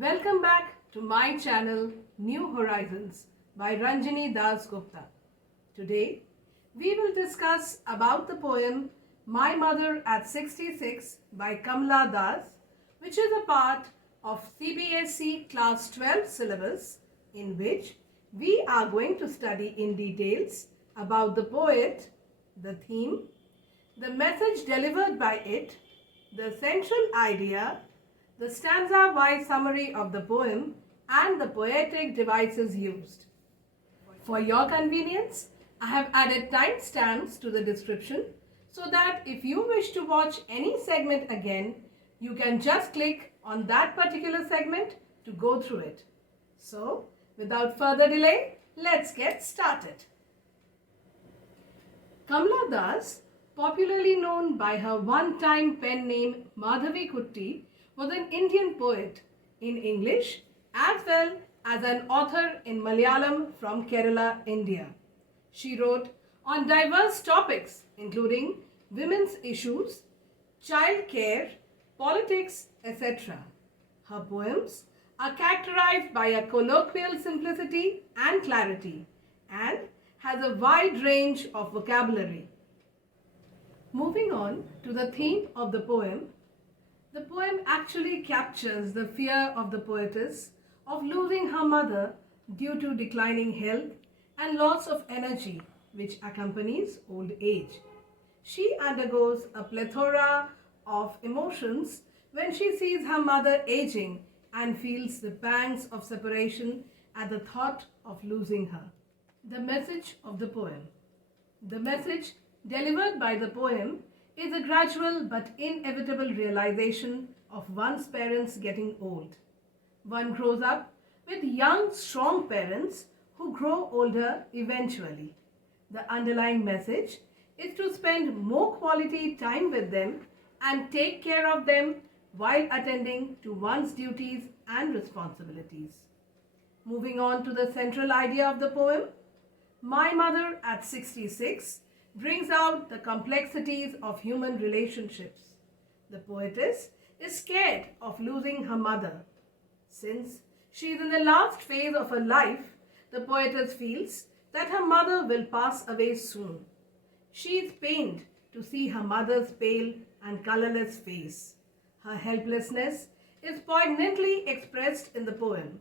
Welcome back to my channel New Horizons by Ranjini Dasgupta. Today we will discuss about the poem My Mother at 66 by Kamala Das, which is a part of CBSE Class 12 syllabus, in which we are going to study in details about the poet, the theme, the message delivered by it, the central idea, the stanza-wise summary of the poem, and the poetic devices used. For your convenience, I have added timestamps to the description so that if you wish to watch any segment again, you can just click on that particular segment to go through it. So, without further delay, let's get started. Kamala Das, popularly known by her one-time pen name Madhavi Kutti, was an Indian poet in English as well as an author in Malayalam from Kerala, India. She wrote on diverse topics including women's issues, child care, politics, etc. Her poems are characterized by a colloquial simplicity and clarity and has a wide range of vocabulary. Moving on to the theme of the poem actually captures the fear of the poetess of losing her mother due to declining health and loss of energy which accompanies old age. She undergoes a plethora of emotions when she sees her mother aging and feels the pangs of separation at the thought of losing her. The message of the poem. The message delivered by the poem is a gradual but inevitable realization of one's parents getting old. One grows up with young, strong parents who grow older eventually. The underlying message is to spend more quality time with them and take care of them while attending to one's duties and responsibilities. Moving on to the central idea of the poem, My Mother at 66 brings out the complexities of human relationships. The poetess is scared of losing her mother. Since she is in the last phase of her life, the poetess feels that her mother will pass away soon. She is pained to see her mother's pale and colorless face. Her helplessness is poignantly expressed in the poem.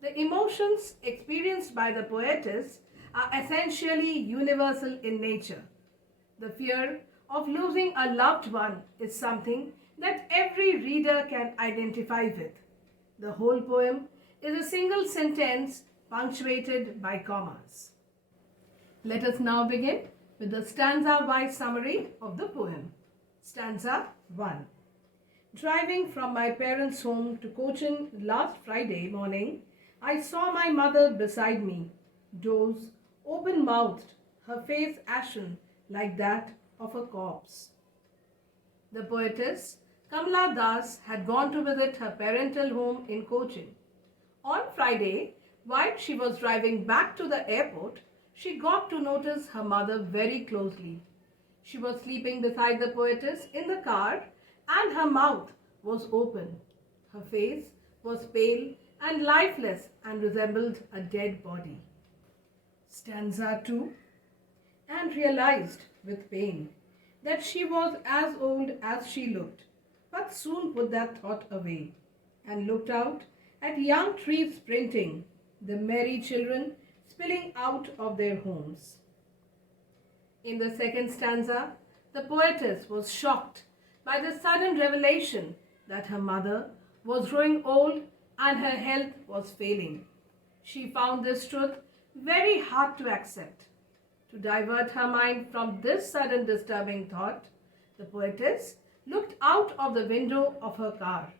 The emotions experienced by the poetess are essentially universal in nature. The fear of losing a loved one is something that every reader can identify with. The whole poem is a single sentence punctuated by commas. Let us now begin with the stanza-wise summary of the poem. Stanza 1. Driving from my parents' home to Cochin last Friday morning, I saw my mother beside me, dozed, open-mouthed, her face ashen like that of a corpse. The poetess Kamala Das had gone to visit her parental home in Cochin. On Friday, while she was driving back to the airport, she got to notice her mother very closely. She was sleeping beside the poetess in the car and her mouth was open. Her face was pale and lifeless and resembled a dead body. Stanza 2. And realized with pain that she was as old as she looked, but soon put that thought away and looked out at young trees sprinting, the merry children spilling out of their homes. In the second stanza, the poetess was shocked by the sudden revelation that her mother was growing old and her health was failing. She found this truth very hard to accept. To divert her mind from this sudden disturbing thought, the poetess looked out of the window of her car.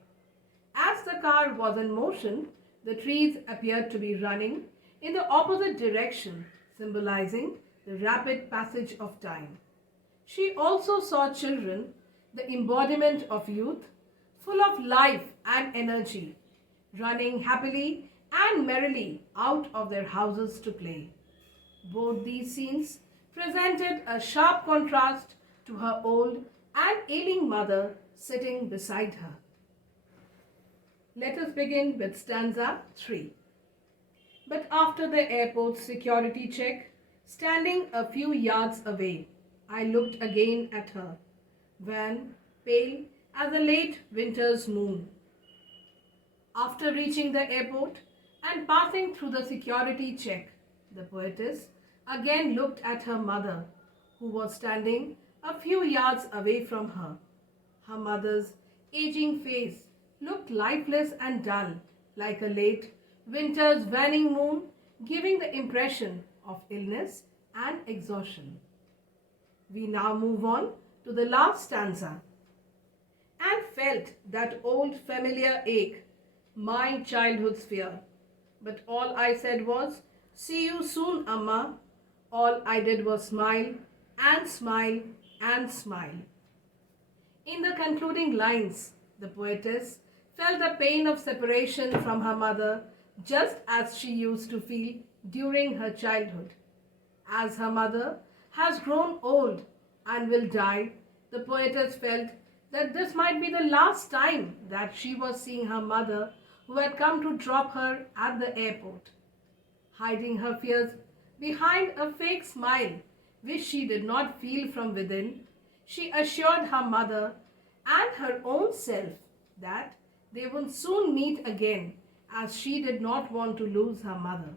As the car was in motion, the trees appeared to be running in the opposite direction, symbolizing the rapid passage of time. She also saw children, the embodiment of youth, full of life and energy, running happily and merrily out of their houses to play. Both these scenes presented a sharp contrast to her old and ailing mother sitting beside her. Let us begin with stanza 3. But after the airport's security check, standing a few yards away, I looked again at her, wan, pale as a late winter's moon. After reaching the airport and passing through the security check, the poetess again looked at her mother, who was standing a few yards away from her. Her mother's aging face looked lifeless and dull, like a late winter's waning moon, giving the impression of illness and exhaustion. We now move on to the last stanza. And felt that old familiar ache, my childhood's fear. But all I said was, see you soon, Amma. All I did was smile and smile and smile. In the concluding lines, the poetess felt the pain of separation from her mother just as she used to feel during her childhood. As her mother has grown old and will die, the poetess felt that this might be the last time that she was seeing her mother, who had come to drop her at the airport. Hiding her fears behind a fake smile, which she did not feel from within, she assured her mother and her own self that they would soon meet again, as she did not want to lose her mother.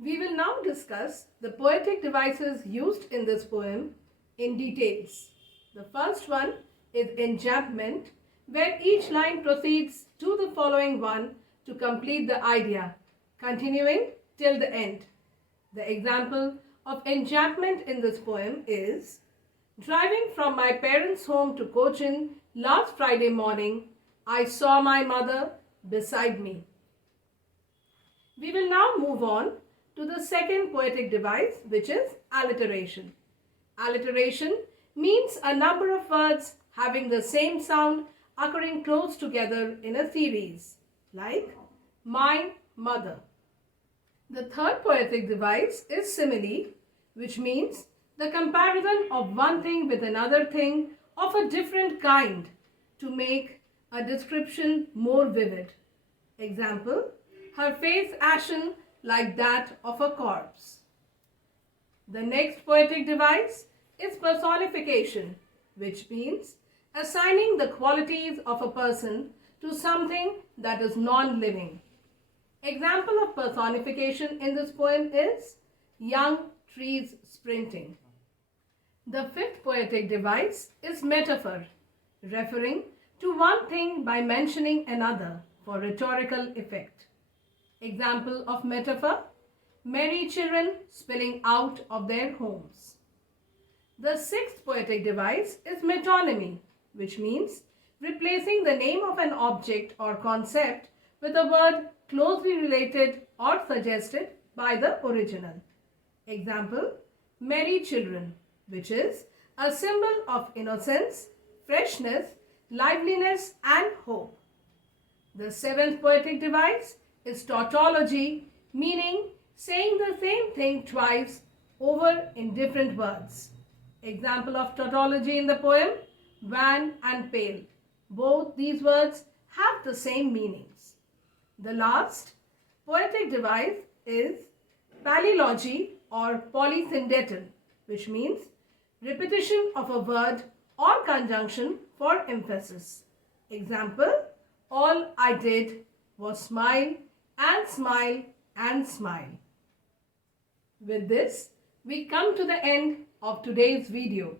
We will now discuss the poetic devices used in this poem in details. The first one is enjambment, where each line proceeds to the following one to complete the idea, continuing till the end. The example of enjambment in this poem is, driving from my parents' home to Cochin last Friday morning, I saw my mother beside me. We will now move on to the second poetic device, which is alliteration. Alliteration means a number of words having the same sound occurring close together in a series, like my mother. The third poetic device is simile, which means the comparison of one thing with another thing of a different kind to make a description more vivid. Example, her face ashen like that of a corpse. The next poetic device is personification, which means assigning the qualities of a person to something that is non-living. Example of personification in this poem is young trees sprinting. The fifth poetic device is metaphor, referring to one thing by mentioning another for rhetorical effect. Example of metaphor, merry children spilling out of their homes. The sixth poetic device is metonymy, which means replacing the name of an object or concept with a word closely related or suggested by the original. Example, merry children, which is a symbol of innocence, freshness, liveliness and hope. The seventh poetic device is tautology, meaning saying the same thing twice over in different words. Example of tautology in the poem, wan and pale. Both these words have the same meanings. The last poetic device is pallilogy or polysyndeton, which means repetition of a word or conjunction for emphasis. Example, all I did was smile and smile and smile. With this, we come to the end of today's video.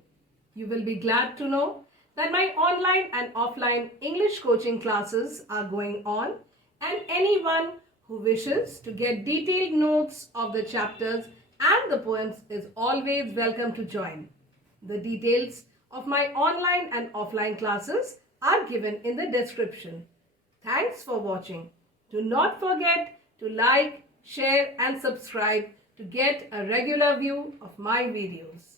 You will be glad to know that my online and offline English coaching classes are going on, and anyone who wishes to get detailed notes of the chapters and the poems is always welcome to join. The details of my online and offline classes are given in the description. Thanks for watching. Do not forget to like, share and subscribe to get a regular view of my videos.